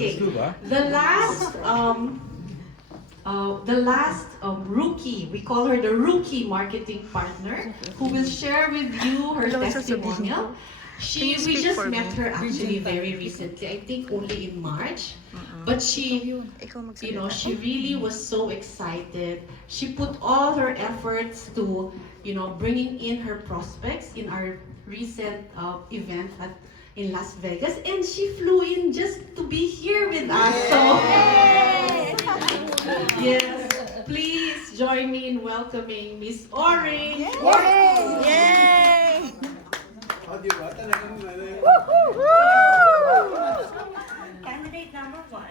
Okay. The last rookie, we call her the rookie marketing partner, who will share with you her testimonial. We just met her actually very recently, I think only in March. But she really was so excited. She put all her efforts to, bringing in her prospects in our recent event in Las Vegas, and she flew in just to be here with us. So, yes, please join me in welcoming Miss Orange. Yay! Candidate number one.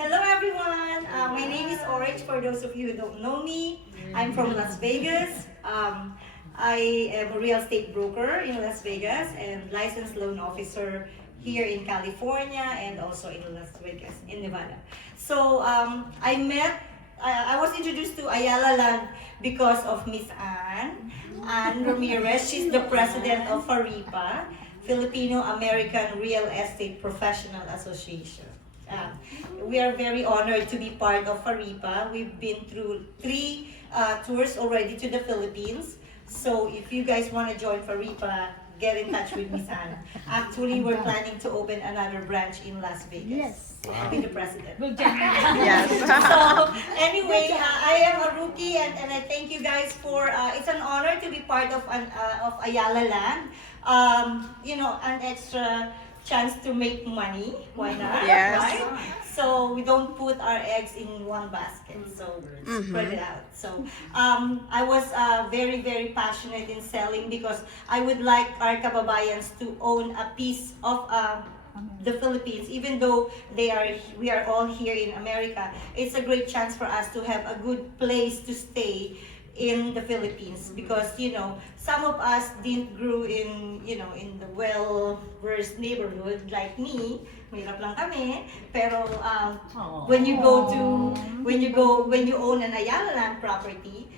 Hello everyone, my name is Orange. For those of you who don't know me, I'm from Las Vegas. I am a real estate broker in Las Vegas and licensed loan officer here in California and also in Las Vegas, in Nevada. So I was introduced to Ayala Land because of Miss Ann Ramirez. She's the president of FARIPA, Filipino American Real Estate Professional Association. We are very honored to be part of FARIPA. We've been through 3 tours already to the Philippines. So if you guys want to join FARIPA, get in touch with Miss Ann. Actually, we're planning to open another branch in Las Vegas. Yes. I'll be the president. Yes. So anyway, I am a rookie and I thank you guys for, it's an honor to be part of Ayala Land. An extra chance to make money, why not? Yes. Right? So we don't put our eggs in one basket, so spread it out. So I was very, very passionate in selling because I would like our kababayans to own a piece of the Philippines. Even though we are all here in America, it's a great chance for us to have a good place to stay in the Philippines because some of us didn't grow in in the well-versed neighborhood like me. Mahirap lang kami, pero when you own an Ayala Land property,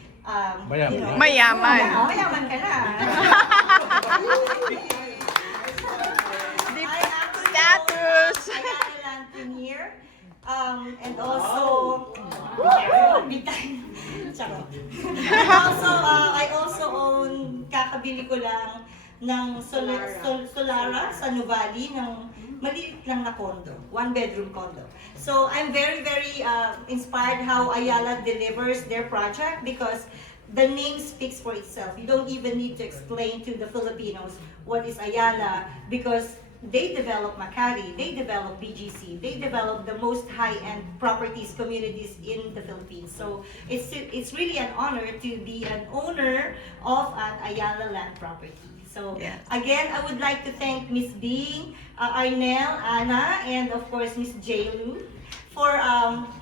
Mayaman. mayaman ka na. Deep I actually status. own Ayala Land Premier, and also big time. Charot. I also own, kakabili ko lang ng Solara sa Nuvali, ng maliit lang na condo, 1-bedroom condo. So I'm very, very inspired how Ayala delivers their project because the name speaks for itself. You don't even need to explain to the Filipinos what is Ayala because they develop Makati, they develop BGC, they develop the most high-end properties, communities in the Philippines. So it's really an honor to be an owner of an Ayala Land property. So Yes. again, I would like to thank Miss Bing, Arnel, Anna, and of course Miss Jaylu for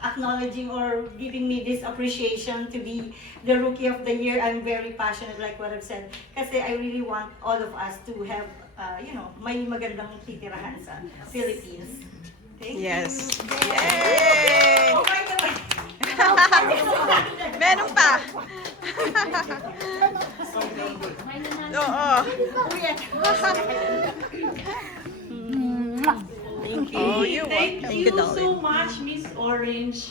acknowledging or giving me this appreciation to be the Rookie of the Year. I'm very passionate, like what I've said, kasi I really want all of us to have, may magandang titirahan sa Philippines. Thank Yes. you. Yay! Oh my God! Meron pa. Oo. Okay. Oh, you're Thank welcome. you Good so much, Miss Orange.